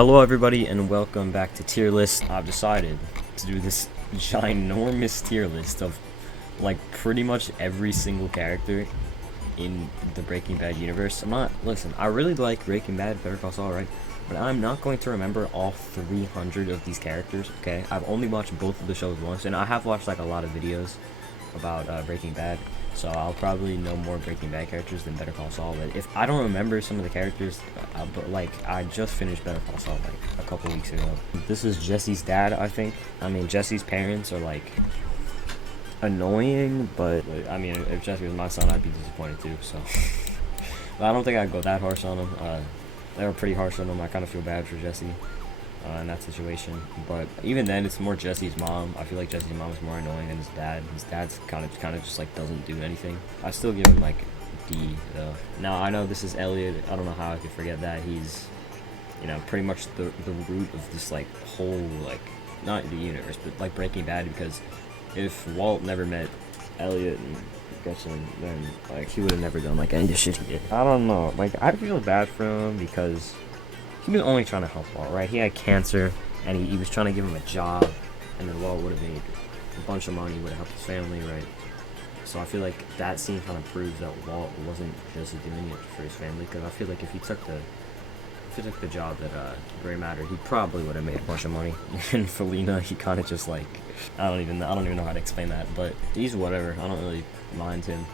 Hello everybody and welcome back to Tier List. I've decided to do this ginormous tier list of like pretty much every single character in the Breaking Bad universe. Listen, I really like Breaking Bad, Better Call Saul, right? But I'm not going to remember all 300 of these characters, okay? I've only watched both of the shows once, and I have watched like a lot of videos about Breaking Bad, so I'll probably know more Breaking Bad characters than Better Call Saul. But if I don't remember some of the characters, but like I just finished Better Call Saul like a couple weeks ago. This is Jesse's dad, I think. I mean, Jesse's parents are like annoying, but I mean, if Jesse was my son, I'd be disappointed too. So, but I don't think I'd go that harsh on him. They were pretty harsh on him. I kind of feel bad for Jesse in that situation, but even then, it's more Jesse's mom. I feel like Jesse's mom is more annoying than his dad. His dad's kind of just like doesn't do anything. I still give him like D though. Now I know this is Elliot. I don't know how I could forget that. He's, you know, pretty much the root of this like whole like not the universe, but like Breaking Bad, because if Walt never met Elliot and Gretchen, then like he would have never done like any of the shit he did. I don't know. Like I feel bad for him because he was only trying to help Walt, right? He had cancer, and he was trying to give him a job, and then Walt would have made a bunch of money, would have helped his family, right? So I feel like that scene kind of proves that Walt wasn't just doing it for his family, because I feel like if he took the job that very mattered, he probably would have made a bunch of money. And Felina, he kind of just like I don't even know how to explain that, but he's whatever. I don't really mind him,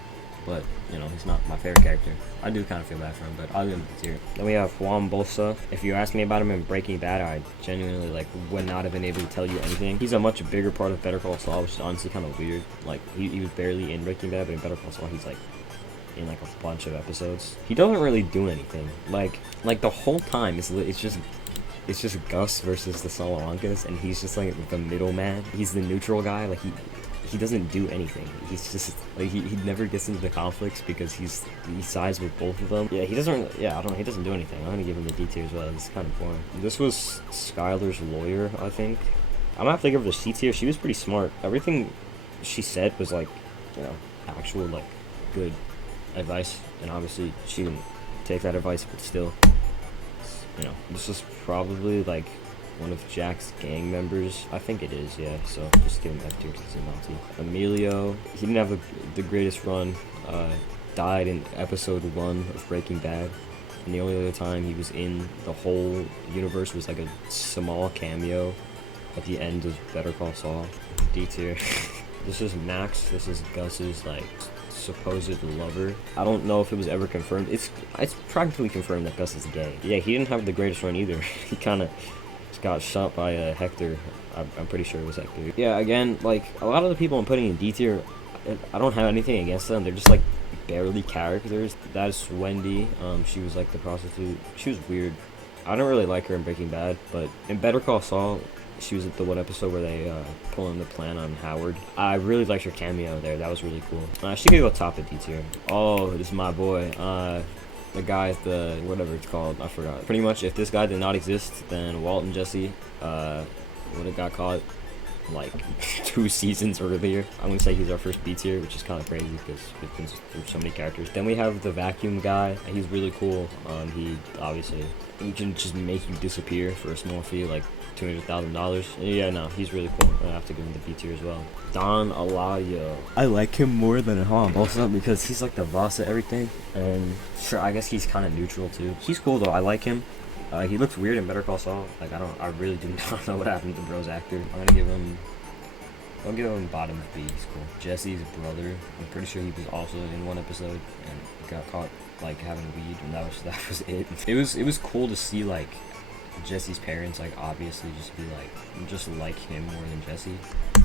but you know, he's not my favorite character. I do kind of feel bad for him, but I'll give him the tier. Then we have Juan Bolsa. If you asked me about him in Breaking Bad, I genuinely like would not have been able to tell you anything. He's a much bigger part of Better Call Saul, which is honestly kind of weird. Like he was barely in Breaking Bad, but in Better Call Saul, he's like in like a bunch of episodes. He doesn't really do anything. Like the whole time it's just Gus versus the Salamancas, and he's just like the middleman. He's the neutral guy. Like he doesn't do anything. He's just like he never gets into the conflicts because he sides with both of them. Yeah, he doesn't. Yeah, I don't know. He doesn't do anything. I'm gonna give him a D tier as well. It's kind of boring. This was Skyler's lawyer, I think. I'm gonna have to give her the C tier. She was pretty smart. Everything she said was like, you know, actual like good advice, and obviously she didn't take that advice, but still, you know, this is probably like one of Jack's gang members. I think it is, yeah, so just give him F tier because he's a Nazi. Emilio, he didn't have the greatest run, died in episode 1 of Breaking Bad, and the only other time he was in the whole universe was like a small cameo at the end of Better Call Saul. D tier. This is Max. This is Gus's like supposed lover. I don't know if it was ever confirmed. It's practically confirmed that Gus is gay. Yeah, he didn't have the greatest run either. He kind of got shot by Hector. I'm pretty sure it was Hector. Yeah, again, like a lot of the people I'm putting in D tier, I don't have anything against them. They're just like barely characters. That's Wendy. She was like the prostitute. She was weird. I don't really like her in Breaking Bad, but in Better Call Saul, she was at the one episode where they pull in the plan on Howard. I really liked her cameo there. That was really cool. She could go top of D tier. Oh, this is my boy. The guy at the whatever it's called, I forgot. Pretty much, if this guy did not exist, then Walt and Jesse would have got caught like 2 seasons earlier. I'm gonna say he's our first B tier, which is kind of crazy because we've been through so many characters. Then we have the vacuum guy. He's really cool. He can just make you disappear for a small fee, like $200,000. Yeah, no, he's really cool. I have to give him the B tier as well. Don Alayo. I like him more than Juan Bolsa because he's like the boss of everything, and sure, I guess he's kind of neutral too. He's cool though. I like him. He looks weird in Better Call Saul. Like I really do not know what happened to the bro's actor. I'll give him bottom of B. He's cool. Jesse's brother. I'm pretty sure he was also in one episode and got caught like having weed, and that was it. It was cool to see like Jesse's parents like obviously just like him more than Jesse.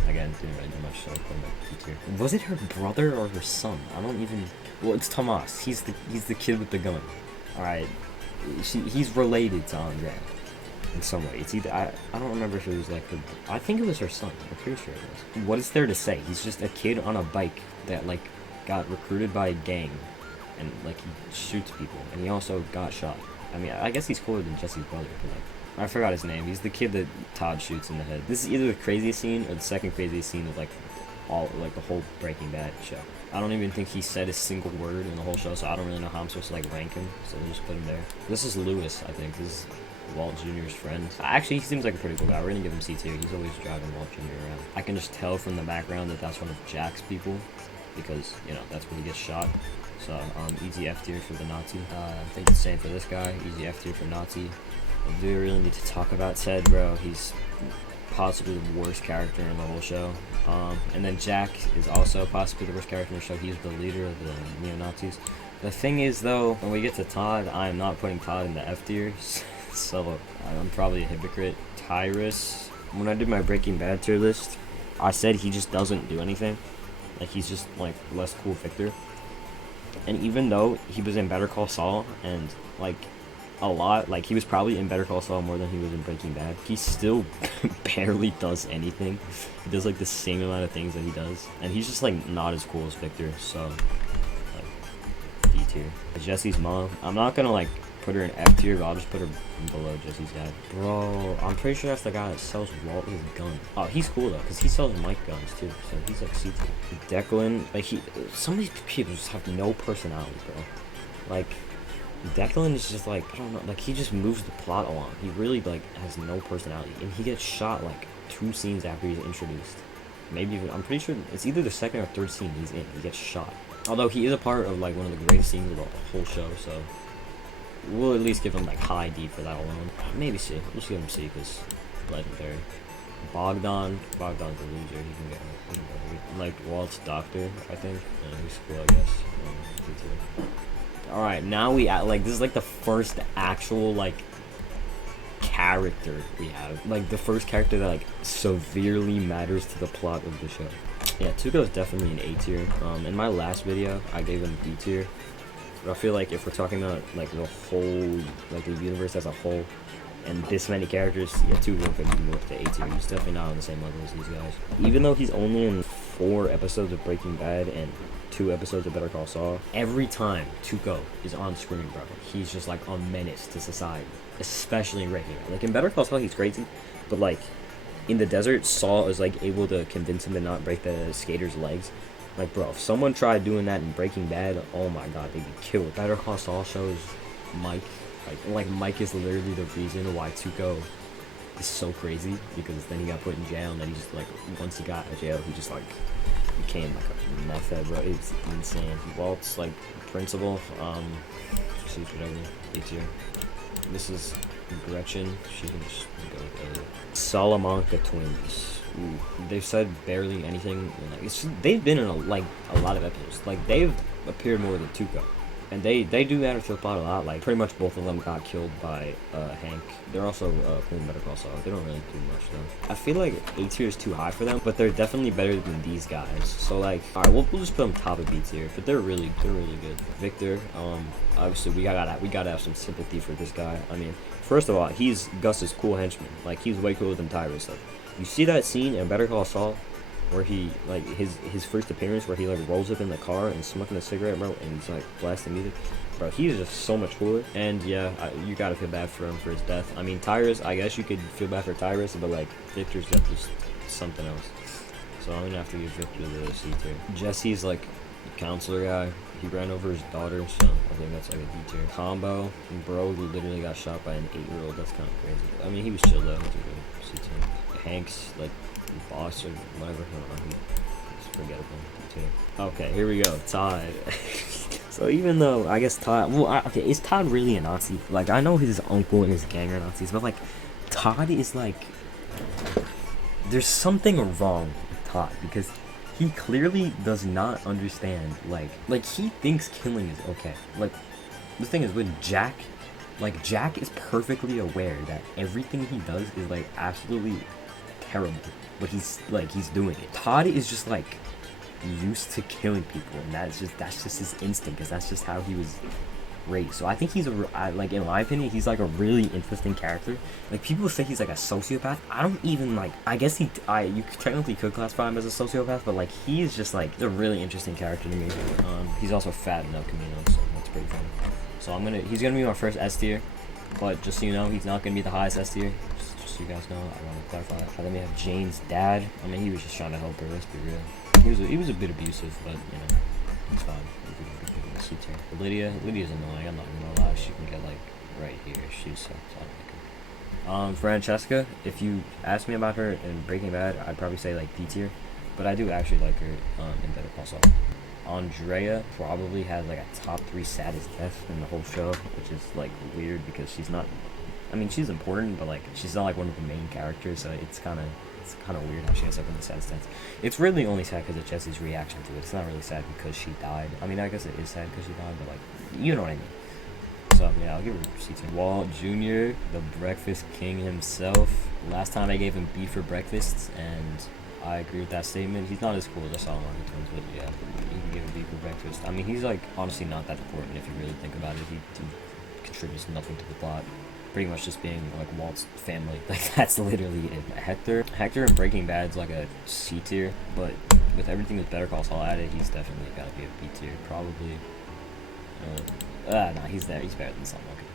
Again, didn't really do much, so I put him at D tier. Was it her brother or her son? I don't even. Well, it's Tomas. He's the kid with the gun. All right, he's related to Andre in some way. It's either I don't remember if it was like her. I think it was her son. I'm pretty sure it was. What is there to say? He's just a kid on a bike that like got recruited by a gang, and like he shoots people, and he also got shot. I mean, I guess he's cooler than Jesse's brother, but like, I forgot his name. He's the kid that Todd shoots in the head. This is either the craziest scene or the second craziest scene of like the whole Breaking Bad show. I don't even think he said a single word in the whole show, so I don't really know how I'm supposed to like rank him. So we'll just put him there. This is Lewis, I think. This Walt Jr.'s friend. Actually, he seems like a pretty cool guy. We're gonna give him C tier. He's always driving Walt Jr. around. I can just tell from the background that that's one of Jack's people, because, you know, that's where he gets shot. So, easy F tier for the Nazi. I think the same for this guy. Easy F tier for Nazi. Do we really need to talk about Ted, bro? He's possibly the worst character in the whole show. And then Jack is also possibly the worst character in the show. He's the leader of the neo-Nazis. The thing is, though, when we get to Todd, I am not putting Todd in the F tier, so I'm probably a hypocrite. Tyrus, when I did my Breaking Bad tier list, I said he just doesn't do anything. Like, he's just, like, less cool Victor. And even though he was in Better Call Saul, and, like, a lot, like, he was probably in Better Call Saul more than he was in Breaking Bad, he still barely does anything. He does, like, the same amount of things that he does, and he's just, like, not as cool as Victor, so, like, D tier. Jesse's mom, I'm not gonna, like, put her in F tier, but I'll just put her below Jesse's dad. Bro, I'm pretty sure that's the guy that sells Walt his gun. Oh, he's cool, though, because he sells Mike guns, too, so he's, like, C tier. Declan, like, some of these people just have no personality, bro. Like, Declan is just like, I don't know, like, he just moves the plot along. He really, like, has no personality, and he gets shot, like, 2 scenes after he's introduced. Maybe even, I'm pretty sure it's either the second or third scene he's in, he gets shot. Although he is a part of, like, one of the greatest scenes of the whole show, so we'll at least give him, like, high D for that alone. Maybe C. We'll just give him C, because legendary. Bogdan's a loser. He can get like Walt's doctor, I think. He's cool, I guess. Alright, now we like, this is like the first actual, like, character we have. Like, the first character that, like, severely matters to the plot of the show. Yeah, Tuco's definitely an A tier. In my last video, I gave him B tier. But I feel like if we're talking about, like, the whole, like, the universe as a whole, and this many characters, yeah, Tuco could be moved to A tier. He's definitely not on the same level as these guys. Even though he's only in 4 episodes of Breaking Bad and 2 episodes of Better Call Saul, every time Tuco is on screen, bro, he's just, like, a menace to society, especially in Breaking Bad. Like, in Better Call Saul, he's crazy, but, like, in the desert, Saul is, like, able to convince him to not break the skater's legs. Like, bro, if someone tried doing that in Breaking Bad, oh my god, they'd be killed. Better Call Saul shows Mike. Like, Mike is literally the reason why Tuco is so crazy, because then he got put in jail, and then he just, like, once he got out of jail, he just, like, became, like, a meth head, bro. It's insane. Walt's, like, principal, she's whatever, A tier. This is Gretchen. She can just go with A. Salamanca twins. Ooh, they've said barely anything. Like, they've been in a lot of episodes. Like, they've appeared more than Tuco, and they do matter to the plot a lot. Like, pretty much both of them got killed by Hank. They're also cool in Better Call Saul. They don't really do much though. I feel like A tier is too high for them, but they're definitely better than these guys. So, like, all right, we'll just put them top of B tier, but they're really good. Victor, obviously we gotta have some sympathy for this guy. I mean, first of all, he's Gus's cool henchman. Like, he's way cooler than Tyrus. Like, you see that scene in Better Call Saul where he, like, his first appearance, where he, like, rolls up in the car and smoking a cigarette, bro, and he's, like, blasting music. Bro, he's just so much cooler. And yeah, you gotta feel bad for him for his death. I mean, Tyrus, I guess you could feel bad for Tyrus, but, like, Victor's death is something else. So I'm gonna have to give Victor the C tier. Jesse's, like, counselor guy. He ran over his daughter, so I think that's, like, a D tier. Combo, bro, literally got shot by an 8-year-old. That's kind of crazy. I mean, he was chill though. That's a good C tier. Hank's, like, boss or whatever. I don't know. It's forgettable. D tier. Okay, here we go. Todd. So even though I guess Todd, well, okay, is Todd really a Nazi? Like, I know his uncle and his gang are Nazis, but, like, Todd is, like, there's something wrong with Todd, because he clearly does not understand, like he thinks killing is okay. Like, the thing is with Jack, like, Jack is perfectly aware that everything he does is, like, absolutely terrible, but he's doing it. Todd is just, like, used to killing people, and that's just his instinct, because that's just how he was raised. So I think he's like, in my opinion, he's, like, a really interesting character. Like, people say he's, like, a sociopath. I don't even, like, I guess you technically could classify him as a sociopath, but, like, he's just, like, a really interesting character to me. He's also fat in El Camino, so that's pretty funny. So he's gonna be my first S tier, but just so you know, he's not gonna be the highest S tier. Just so you guys know, I want to clarify that. Then we have Jane's dad. I mean, he was just trying to help her. Let's be real. He was a bit abusive, but, you know, it's fine. Lydia's annoying. I'm not gonna lie. She can get, like, right here. She's so, I don't like her. Francesca, if you ask me about her in Breaking Bad, I'd probably say like B tier, but I do actually like her in Better Call Saul. Andrea probably has like a top 3 saddest death in the whole show, which is like weird because she's not. I mean, she's important, but like she's not like one of the main characters, so it's kind of weird how she has like one of the saddest deaths. It's really only sad because of Jesse's reaction to it. It's not really sad because she died. I mean, I guess it is sad because she died, but like you know what I mean. So yeah, I'll give her C tier. Walt Jr., the breakfast king himself. Last time I gave him beef for breakfast, and I agree with that statement. He's not as cool as I saw him on the Twins, but yeah, you can give him beef for breakfast. I mean, he's like honestly not that important if you really think about it. He contributes nothing to the plot. Pretty much just being like Walt's family. Like that's literally it. Hector in Breaking Bad's like a C tier, but with everything with Better Call Saul added, he's definitely got to be a B tier. Probably. No, he's there. He's better than some. Okay.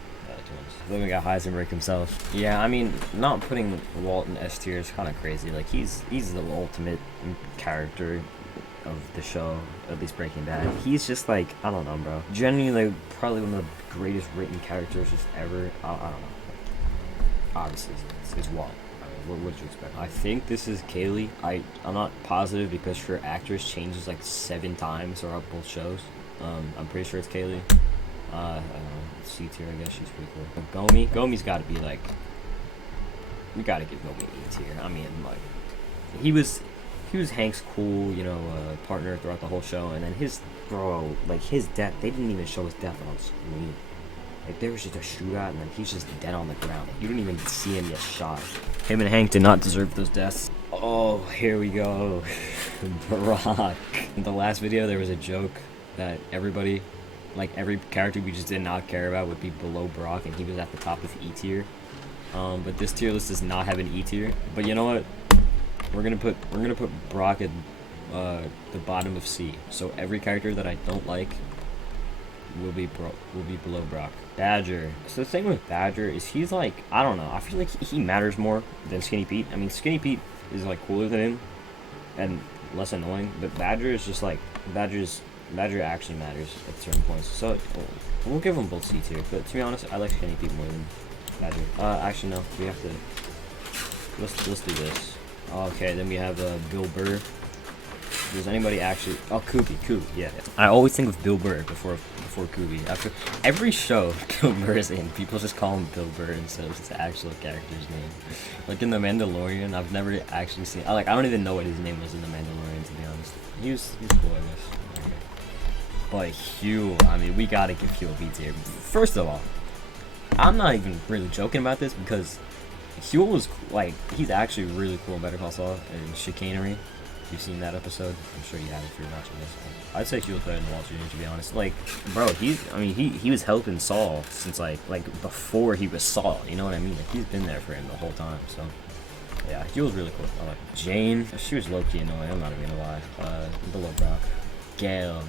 Then we got Heisenberg himself. Yeah, I mean, not putting Walt in S tier is kind of crazy. Like he's the ultimate character of the show, at least Breaking Bad. He's just like, I don't know, bro. Genuinely, like, probably one of the greatest written characters just ever. I don't know. Obviously, it's Walt. I mean, what did you expect? I think this is Kaylee. I'm not positive because her actress changes like 7 times throughout both shows. I'm pretty sure it's Kaylee. I don't know, C tier, I guess she's pretty cool. But Gomi's got to be like, we got to give Gomi E tier. I mean, like, he was Hank's cool, partner throughout the whole show, and then his death, they didn't even show his death on screen. Like, there was just a shootout, and then he's just dead on the ground. You didn't even see him get shot. Him and Hank did not deserve those deaths. Oh, here we go. Brock. In the last video, there was a joke that everybody, like every character we just did not care about would be below Brock, and he was at the top of E tier. But this tier list does not have an E tier. But you know what? We're gonna put Brock at the bottom of C. So every character that I don't like will be below Brock. Badger. So the thing with Badger is he's like, I don't know. I feel like he matters more than Skinny Pete. I mean, Skinny Pete is like cooler than him and less annoying, but Badger is just like Badger actually matters at certain points. So we'll give them both C tier. But to be honest, I like Skinny Pete more than Badger. Actually no, we have to. Let's do this. Okay, then we have Bill Burr. Does anybody actually? Oh, Kubi, yeah. I always think of Bill Burr before Kubi. After every show Bill Burr is in, people just call him Bill Burr instead of his actual character's name. Like in The Mandalorian, I've never actually seen. I don't even know what his name was in The Mandalorian, to be honest. He was cool, I guess. But Hugh, I mean, we gotta give Hugh a B tier. First of all, I'm not even really joking about this because Hugh was like, he's actually really cool in Better Call Saul and Chicanery. You've seen that episode? I'm sure you have if you're watching this. I'd say he was better than Walt Jr., to be honest. Like, bro, he was helping Saul since like before he was Saul. You know what I mean? Like, he's been there for him the whole time. So yeah, he was really cool. I like Jane. She was low key annoying. I'm not even gonna lie. Below Brock. Gail.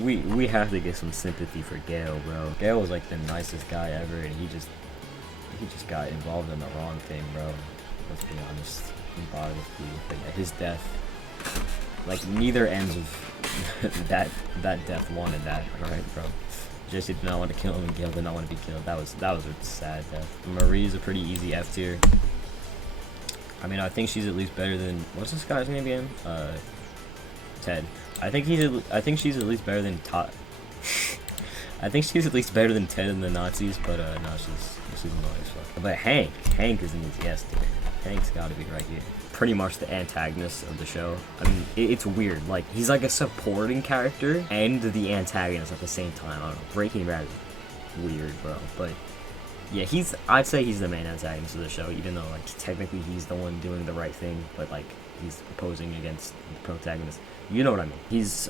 We have to get some sympathy for Gail, bro. Gail was like the nicest guy ever, and he just got involved in the wrong thing, bro. Let's be honest. His death, like neither ends of that death wanted that, alright, bro. Jesse did not want to kill him, and Gail did not want to be killed. That was a sad death. Marie's a pretty easy F tier. I mean, I think she's at least better than, what's this guy's name again? Ted. I think she's at least better than Todd. I think she's at least better than Ted and the Nazis, but no, she's annoying as fuck. But Hank is an easy S tier. Hank's gotta be right here. Pretty much the antagonist of the show. I mean, it's weird. Like, he's like a supporting character and the antagonist at the same time. I don't know. Breaking Bad is weird, bro. But yeah, I'd say he's the main antagonist of the show, even though like technically he's the one doing the right thing, but like he's opposing against the protagonist. You know what I mean?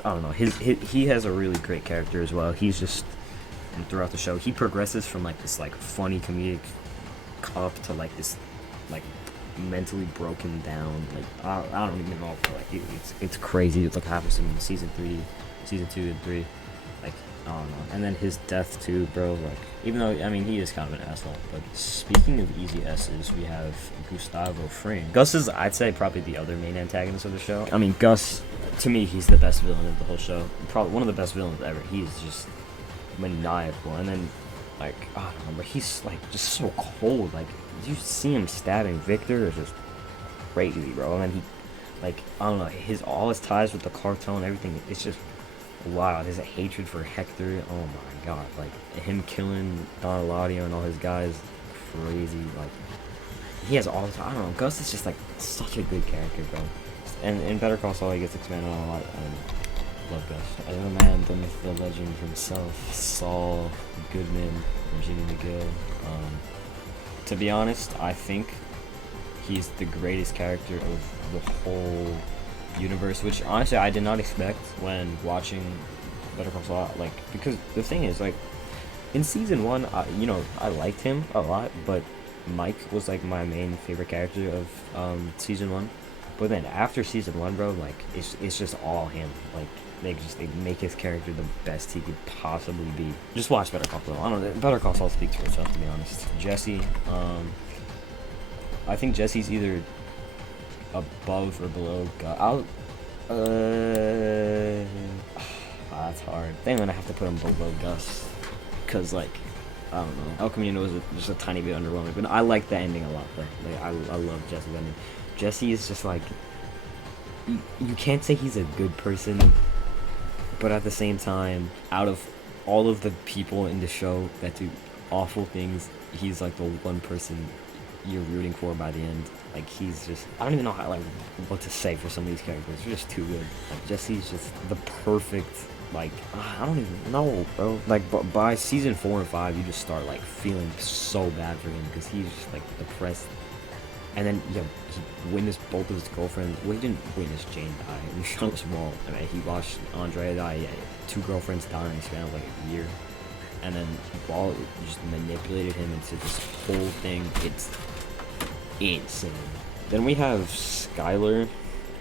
I don't know. He has a really great character as well. He's just, and throughout the show, he progresses from like this like funny comedic cop to like this like mentally broken down, like I don't even know, like it's crazy. It's like happens to him in season 2 and 3, like I don't know. And then his death too, bro. Like, even though I mean he is kind of an asshole, but speaking of easy S's, we have Gustavo Fring. Gus is, I'd say, probably the other main antagonist of the show. I mean, Gus, to me, he's the best villain of the whole show. Probably one of the best villains ever. He's just maniacal. And then Like, I don't know, but he's like just so cold. Like, you see him stabbing Victor is just crazy, bro. And then he, like, I don't know, all his ties with the cartel and everything. It's just wild. His hatred for Hector. Oh my god, like him killing Don Eladio and all his guys, crazy. Like, he has all the time. I don't know. Gus is just like such a good character, bro. And in Better Call Saul, he gets expanded on a lot. Love Gus. The man, the myth, the legend himself, Saul Goodman, from Jimmy McGill. To be honest, I think he's the greatest character of the whole universe, which honestly I did not expect when watching Better Call Saul. Like, because the thing is, like, in season 1, I liked him a lot, but Mike was like my main favorite character of season 1. But then after season 1, bro, like it's just all him. Like, they make his character the best he could possibly be. Just watch Better Call Saul. I don't know. Better Call Saul speaks for itself, to be honest. Jesse, I think Jesse's either above or below Gus. That's hard. I think I'm gonna have to put him below Gus, cause like, I don't know. El Camino was just a tiny bit underwhelming, but I like the ending a lot. Like I love Jesse's ending. Jesse is just like, you can't say he's a good person, but at the same time, out of all of the people in the show that do awful things, he's like the one person you're rooting for by the end. Like, he's just, I don't even know how, like, what to say for some of these characters. They're just too good. Like, Jesse's just the perfect, like, I don't even know, bro. Like, by season 4 and 5, you just start, like, feeling so bad for him, because he's just, like, depressed. And then, he witnessed both of his girlfriends. Well, he didn't witness Jane die. He shot his wall. I mean, he watched Andrea die. He had 2 girlfriends die in the span of, like, a year. And then, Wall just manipulated him into this whole thing. It's insane. Then we have Skyler.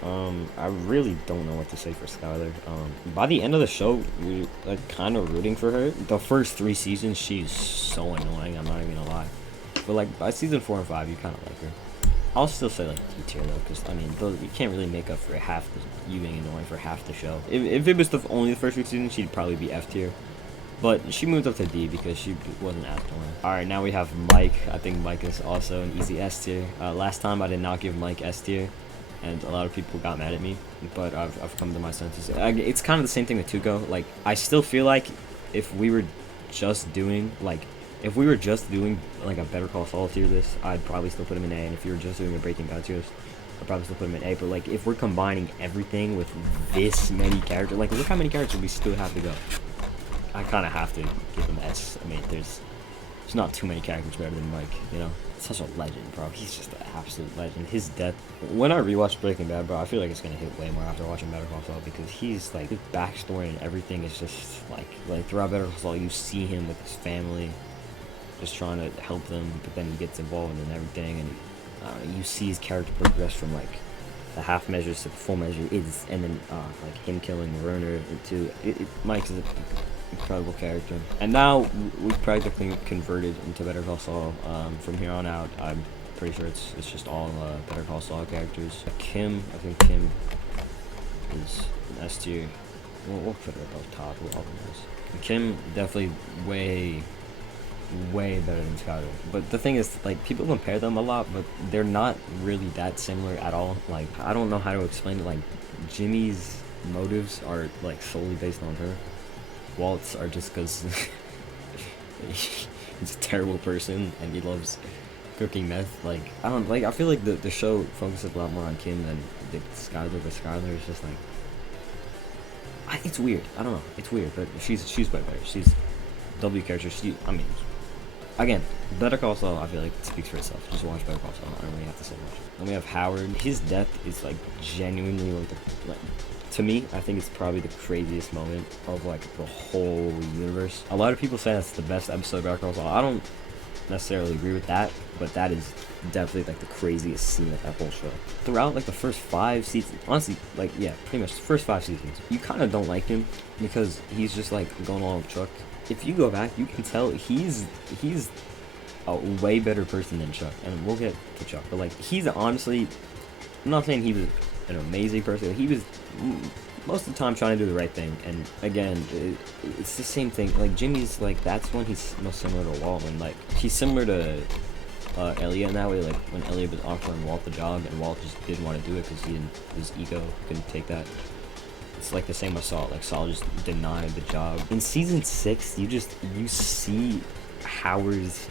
I really don't know what to say for Skyler. By the end of the show, we like kind of rooting for her. The first 3 seasons, she's so annoying. I'm not even gonna lie. But like by season 4 and 5, you kind of like her. I'll still say like D tier though, because I mean, you can't really make up for half you being annoying for half the show. If it was only the first 3 seasons, she'd probably be F tier. But she moved up to D because she wasn't as annoying. Alright, now we have Mike. I think Mike is also an easy S tier. Last time I did not give Mike S tier, and a lot of people got mad at me, but I've come to my senses. It's kind of the same thing with Tuco. Like, I still feel like if we were just doing like a Better Call Saul tier list, I'd probably still put him in A, and if you were just doing a Breaking Bad tier list, I'd probably still put him in A. But like, if we're combining everything with this many characters, like, look how many characters we still have to go. I kind of have to give him S. I mean, there's not too many characters better than Mike, you know? Such a legend, bro. He's just an absolute legend. His death, when I rewatch Breaking Bad, bro, I feel like it's gonna hit way more after watching Better Call Saul, because he's like, his backstory and everything is just like throughout Better Call Saul, you see him with his family, just trying to help them, but then he gets involved in everything, and you see his character progress from like the half measures to the full measure, and then like him killing Werner into Mike's an incredible character. And now we've practically converted into Better Call Saul. From here on out, I'm pretty sure it's just all Better Call Saul characters. Kim, I think Kim is an S tier. We'll put her above top. We'll all knows. Kim definitely way better than Skyler. But the thing is, like, people compare them a lot, but they're not really that similar at all. Like, I don't know how to explain it. Like, Jimmy's motives are like solely based on her. Walt's are just because he's a terrible person and he loves cooking meth. Like, I feel like the show focuses a lot more on Kim than Skyler, but Skyler is just like, it's weird. I don't know. It's weird, but she's way better. She's W character. I mean, again, Better Call Saul, I feel like it speaks for itself. Just watch Better Call Saul. I don't really have to say much. Then we have Howard. His death is like genuinely like to me, I think it's probably the craziest moment of like the whole universe. A lot of people say that's the best episode of Better Call Saul. I don't necessarily agree with that, but that is definitely like the craziest scene of that whole show. Throughout like the first 5 seasons, honestly, like, yeah, pretty much the first 5 seasons, you kind of don't like him because he's just like going along with Chuck. If you go back, you can tell he's a way better person than Chuck, and we'll get to Chuck, but like, he's honestly I'm not saying he was an amazing person. He was most of the time trying to do the right thing. And again, it's the same thing. Like Jimmy's like, that's when he's most similar to Walt. And like he's similar to Elliot in that way. Like when Elliot was offering Walt the job and Walt just didn't want to do it because his ego couldn't take that. It's like the same with Saul. Like Saul just denied the job. In season 6, you see Howard's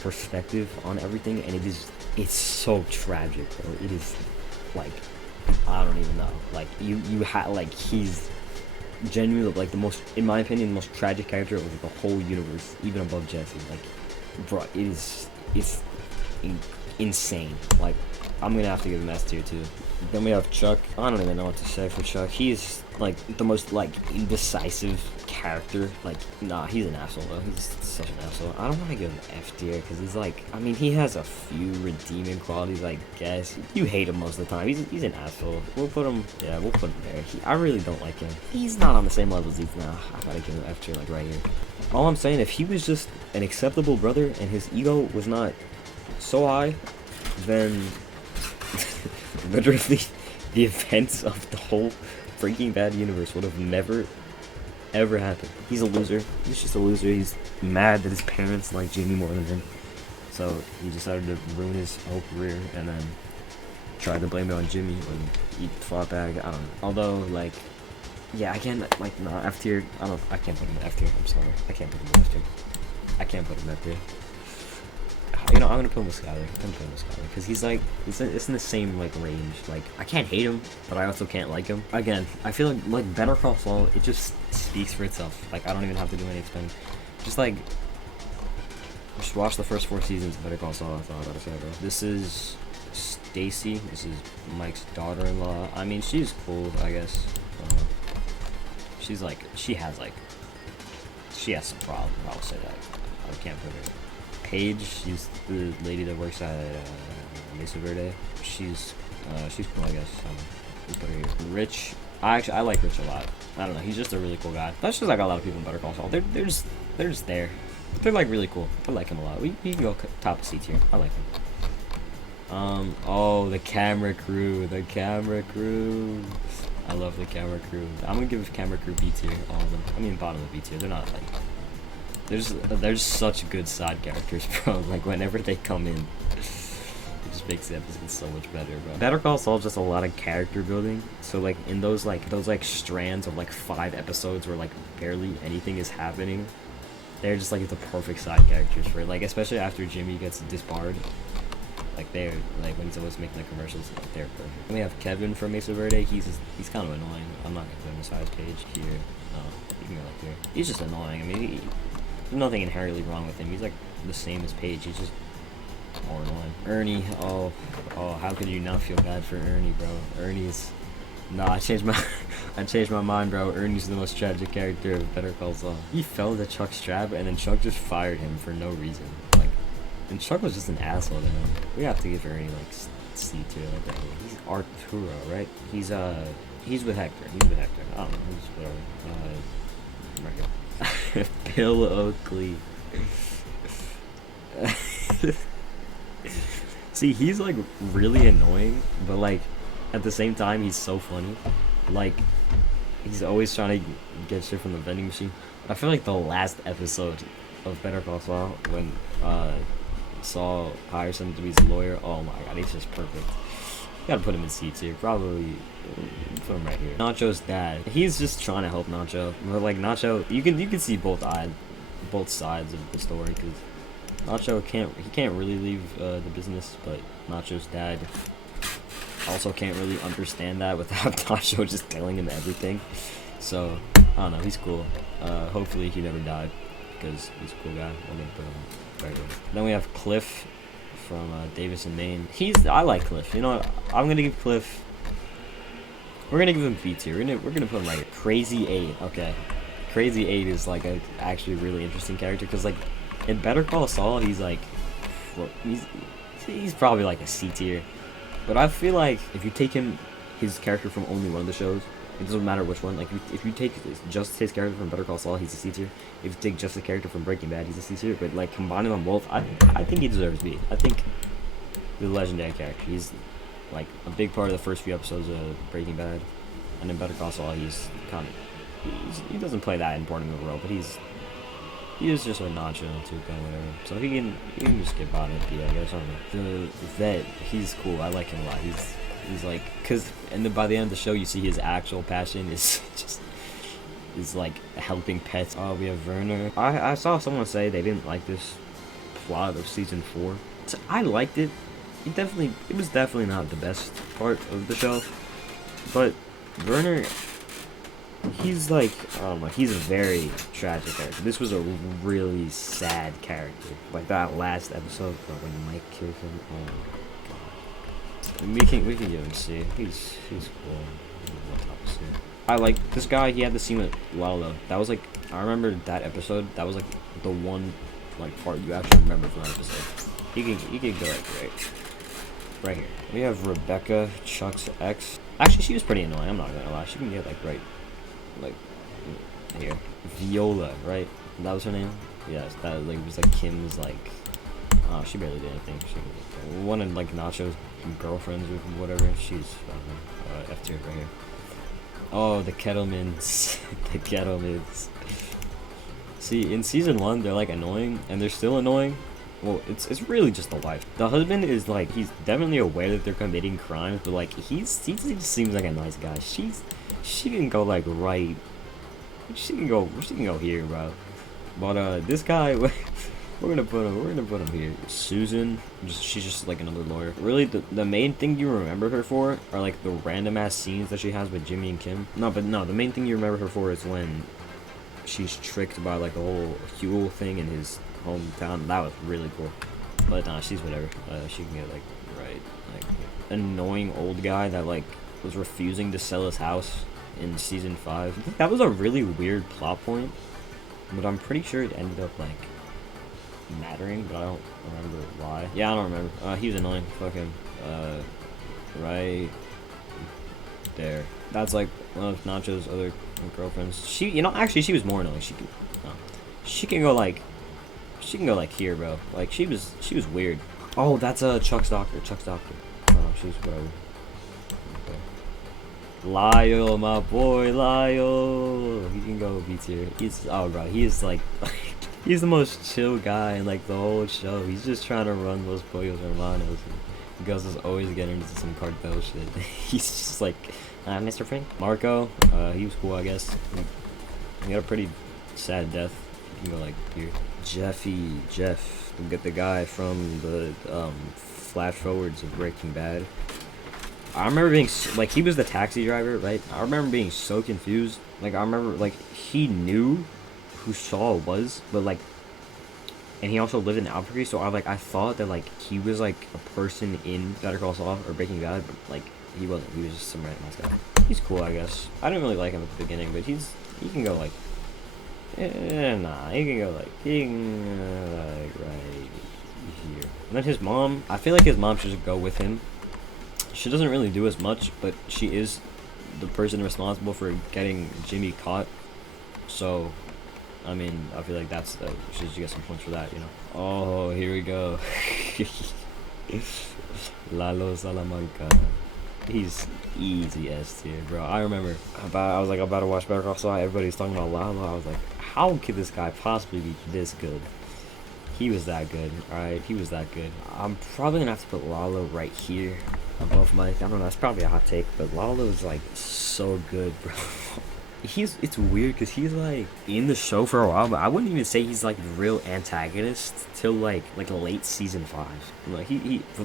perspective on everything, and it's so tragic, bro. It is like, I don't even know. Like like he's genuinely like the most, in my opinion, the most tragic character of the whole universe, even above Jesse. Like, bro, it's insane. Like, I'm gonna have to give him S tier too. Then we have Chuck. I don't even know what to say for Chuck. He's like the most like indecisive character. Like, nah, he's an asshole though. He's such an asshole. I don't want to give him F tier because he's like, I mean, he has a few redeeming qualities, I guess. You hate him most of the time. He's an asshole. We'll put him there. I really don't like him. He's not on the same level as Ethan. Nah, I gotta give him F tier like right here. All I'm saying, if he was just an acceptable brother and his ego was not so high, then literally the events of the whole Breaking Bad universe would have never ever happened. He's a loser. He's just a loser. He's mad that his parents like Jimmy more than him, so he decided to ruin his whole career and then tried to blame it on Jimmy when he fought back. I don't know. Although, like, yeah, again, like, nah, F tier. I can't put him in F tier. I'm sorry, I can't put him in F tier. I can't put him in F tier. You know, I'm gonna put him with Skyler. Because he's like, it's in the same like range. Like, I can't hate him, but I also can't like him. Again, I feel like Better Call Saul, it just speaks for itself. Like, I don't even have to do any explaining. Just watch the first 4 seasons of Better Call Saul. That's all I gotta say, bro. This is Stacy. This is Mike's daughter-in-law. I mean, she's cool, I guess. She's like, she has some problems. I'll say that. I can't put her. Paige, she's the lady that works at Mesa Verde. She's cool, I guess. We'll put her here. Rich, I like Rich a lot. I don't know, he's just a really cool guy. That's just like a lot of people in Better Call Saul. They're just there. But they're like really cool. I like him a lot. He can go top of C tier. I like him. Oh, the camera crew. I love the camera crew. I'm gonna give camera crew B tier, all of them. I mean, bottom of B tier. They're not like, there's such good side characters, bro. Like, whenever they come in, it just makes the episode so much better, bro. Better Call Saul is just a lot of character building. So like in those strands of like 5 episodes where like barely anything is happening, they're just like the perfect side characters for it. Like, especially after Jimmy gets disbarred. Like, they're like when he's always making the commercials, like, they're perfect. And we have Kevin from Mesa Verde. He's kind of annoying. I'm not gonna put him as high as Paige here. No, you can go like here. He's just annoying. I mean, there's nothing inherently wrong with him. He's like the same as Paige. He's just more annoying. Ernie, oh, how could you not feel bad for Ernie, bro? Ernie's, nah, I changed my mind, bro. Ernie's the most tragic character of Better Call Saul. He fell to Chuck's trap, and then Chuck just fired him for no reason. Like, and Chuck was just an asshole to him. We have to give Ernie like C tier, like that. He's Arturo, right? He's with Hector. I don't know. He's whatever. Right here. Bill Oakley. See, he's like really annoying, but like at the same time he's so funny. Like, he's always trying to get shit from the vending machine. But I feel like the last episode of Better Call Saul, when Saul hires him to be his lawyer, oh my god, he's just perfect. Gotta put him in C tier. Probably put him right here. Nacho's dad. He's just trying to help Nacho. But like Nacho, you can see both sides of the story, because Nacho can't really leave the business, but Nacho's dad also can't really understand that without Nacho just telling him everything. So I don't know. He's cool. Hopefully he never died, because he's a cool guy. I'm gonna put him right here. Then we have Cliff from Davis and Maine. I like Cliff. You know what? I'm gonna give Cliff. We're gonna give him B tier. We're gonna put him right here. Crazy 8. Okay, Crazy 8 is like a actually really interesting character, because like in Better Call Saul, he's like, he's probably like a C tier. But I feel like if you take his character from only one of the shows, it doesn't matter which one. Like, if you take just his character from Better Call Saul, he's a C tier. If you take just the character from Breaking Bad, he's a C tier. But like combining them both, I think he deserves B. I think he's a legendary character. He's like a big part of the first few episodes of Breaking Bad, and then Better Call Saul, he's kind of he doesn't play that important of a role, but he is just a Nacho and Tuca and whatever, so he can just get bought up. Yeah, I guess I don't know. The vet, he's cool. I like him a lot. He's like, cause and then by the end of the show, you see his actual passion is just is like helping pets. Oh, we have Werner. I saw someone say they didn't like this plot of season 4. So I liked it. It was definitely not the best part of the show, but Werner, he's like, I don't know, he's a very tragic character. This was a really sad character. Like that last episode when Mike killed him. Oh my god. We can give him C. He's cool. I like this guy. He had the scene with Lalo. That was like, I remember that episode. That was like the one like part you actually remember from that episode. He can go like right here. We have Rebecca, Chuck's ex. Actually, she was pretty annoying. I'm not gonna lie. She can get like like here. Viola, right? That was her name. Yes, that like was like Kim's like. Oh, she barely did anything. She one of like Nacho's girlfriends or whatever. She's F tier right here. Oh, the Kettlemans. The Kettlemans. See, in season 1, they're like annoying, and they're still annoying. Well, it's really just the wife. The husband is like, he's definitely aware that they're committing crimes, but like he just seems like a nice guy. She can go like right. She can go here, bro. But this guy, we're gonna put him here. Susan, she's just like another lawyer. Really, the main thing you remember her for are like the random ass scenes that she has with Jimmy and Kim. No, the main thing you remember her for is when she's tricked by like the whole Huel thing in his hometown. That was really cool. But nah, she's whatever. She can get like right, like annoying old guy that like was refusing to sell his house in season 5. That was a really weird plot point, but I'm pretty sure it ended up like mattering, but I don't remember why. Yeah, I don't remember. He was annoying. Fuck him. Right there. That's like one of Nacho's other girlfriends. Actually, she was more annoying. She can go like here, bro. Like she was weird. Oh, that's Chuck's doctor. Oh, she's whatever. Okay. Lyle, my boy, Lyle. He can go B tier. Bro. He is like. He's the most chill guy in like the whole show. He's just trying to run Los Pollos Hermanos. Gus is always getting into some cartel shit. He's just like, Mr. Frank. Marco, he was cool, I guess. He got a pretty sad death. You can go like here. Jeff, we get the guy from the flash forwards of Breaking Bad. I remember being like, he was the taxi driver, right? I remember being so confused. Like I remember like he knew who Saul was, but like, and he also lived in Albuquerque, so I thought that like he was like a person in Better Call Saul or Breaking Bad, but like he wasn't. He was just some random nice guy. He's cool, I guess. I didn't really like him at the beginning, but he can go like, he can go like right here. And then his mom, I feel like his mom should just go with him. She doesn't really do as much, but she is the person responsible for getting Jimmy caught. So I mean, I feel like she should get some points for that, you know. Oh, here we go. Lalo Salamanca. He's easy S tier, bro. I remember I was like about to watch Better Call Saul. Everybody's talking about Lalo. I was like, how could this guy possibly be this good? He was that good, alright? He was that good. I'm probably gonna have to put Lalo right here above Mike. I don't know, that's probably a hot take, but Lalo's like so good, bro. It's weird because he's like in the show for a while, but I wouldn't even say he's like the real antagonist till like late season 5.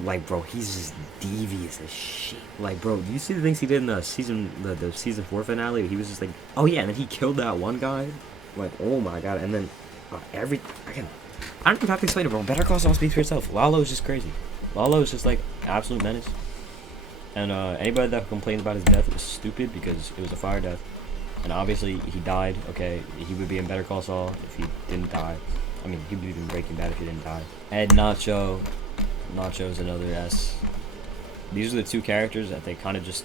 Like bro, he's just devious as shit. Like bro, do you see the things he did in the season 4 finale? He was just like, oh yeah, and then he killed that one guy. Like oh my god, and then I don't even have to explain it, bro. Better Call Saul speaks for itself. Lalo is just crazy. Lalo is just like absolute menace. And anybody that complains about his death is stupid because it was a fire death. And obviously, he died. Okay, he would be in Better Call Saul if he didn't die. I mean, he would be in Breaking Bad if he didn't die. Ed Nacho. Nacho's another S. These are the two characters that they kind of just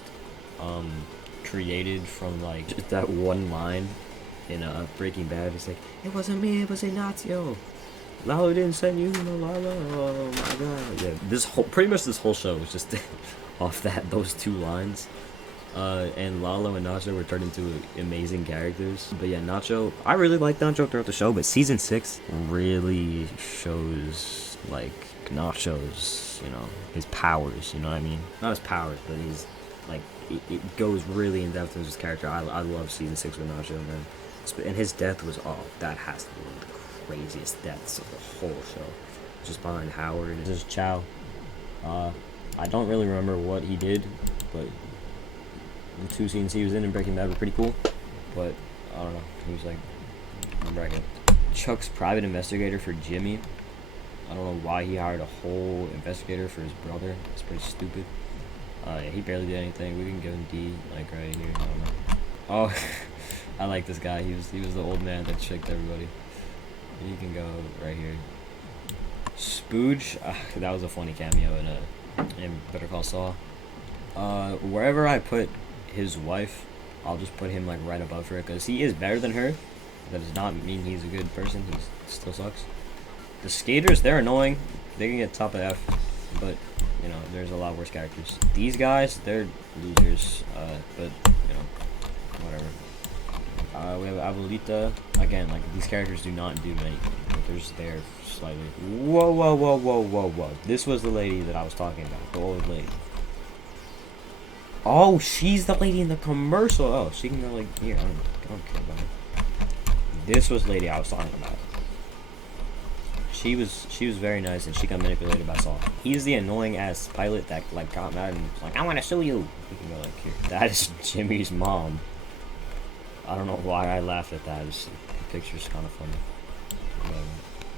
created from, like, just that one line in Breaking Bad. It's like, it wasn't me, it was Ignacio. Lalo didn't send you, Lalo. Oh my god. Yeah, pretty much this whole show was just off those two lines. And Lalo and Nacho were turned into amazing characters. But yeah, Nacho, I really liked Nacho throughout the show, but season 6 really shows like Nacho's, his powers, you know what I mean? Not his powers, but he's like, it goes really in depth into his character. I love season 6 with Nacho, man. And his death was, that has to be one of the craziest deaths of the whole show. Just behind Howard. This is Chow. I don't really remember what he did, but the 2 scenes he was in Breaking Bad were pretty cool, but I don't know. He was like bragging. Chuck's private investigator for Jimmy. I don't know why he hired a whole investigator for his brother. It's pretty stupid. Yeah, he barely did anything. We can give him D, like right here. I don't know. Oh, I like this guy. He was the old man that tricked everybody. You can go right here. Spooge. That was a funny cameo in Better Call Saul. Wherever I put his wife, I'll just put him like right above her, because he is better than her. That does not mean he's a good person. He still sucks. The skaters, they're annoying. They can get top of F, but there's a lot worse characters. These guys, they're losers. But whatever. We have Abuelita. Again, like, these characters do not do anything. Like, they're just there slightly. Whoa. This was the lady that I was talking about. The old lady. Oh, she's the lady in the commercial. Oh, she can go like here. I don't care about her. This was the lady I was talking about. She was very nice, and she got manipulated by Saul. He's the annoying ass pilot that like got mad and was like, I want to sue you. You can go like here. That is Jimmy's mom. I don't know why I laughed at that. The picture's kind of funny.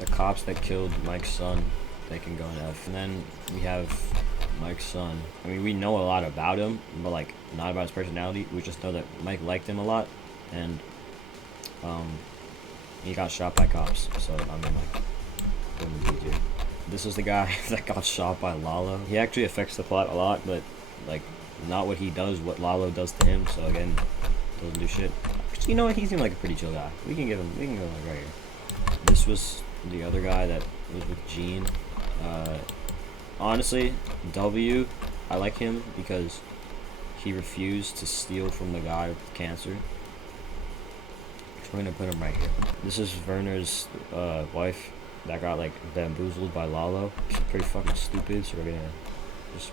The cops that killed Mike's son, they can go in F. And then we have Mike's son. I mean, we know a lot about him, but like not about his personality. We just know that Mike liked him a lot, and he got shot by cops. So I mean, like, this is the guy that got shot by Lalo. He actually affects the plot a lot, but like not what he does, what Lalo does to him. So again, doesn't do shit. You know what? He seemed like a pretty chill guy. We can go like right here. This was the other guy that was with Gene. Honestly, W, I like him because he refused to steal from the guy with cancer. So we're gonna put him right here. This is Werner's wife that got like bamboozled by Lalo. She's pretty fucking stupid, so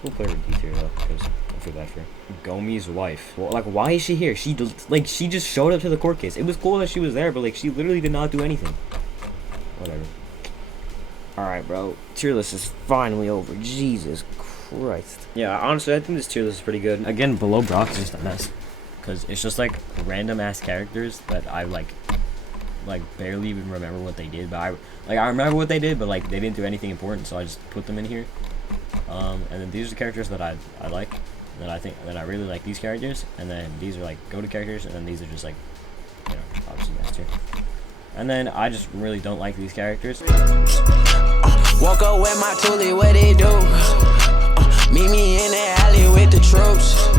we'll play her D tier though, because I feel bad for her. Gomi's wife. Well, like, why is she here? She just showed up to the court case. It was cool that she was there, but like she literally did not do anything. Whatever. Alright, bro. Tier list is finally over. Jesus Christ. Yeah, honestly, I think this tier list is pretty good. Again, below Brock is just a mess. Because it's just, like, random-ass characters that I, like, barely even remember what they did. But I remember what they did, but, like, they didn't do anything important, so I just put them in here. And then these are the characters that I like. That I really like these characters. And then these are, like, go-to characters. And then these are just, like, obviously S tier. And then I just really don't like these characters. Walk up with my toolie, what they do? Meet me in the alley with the troops.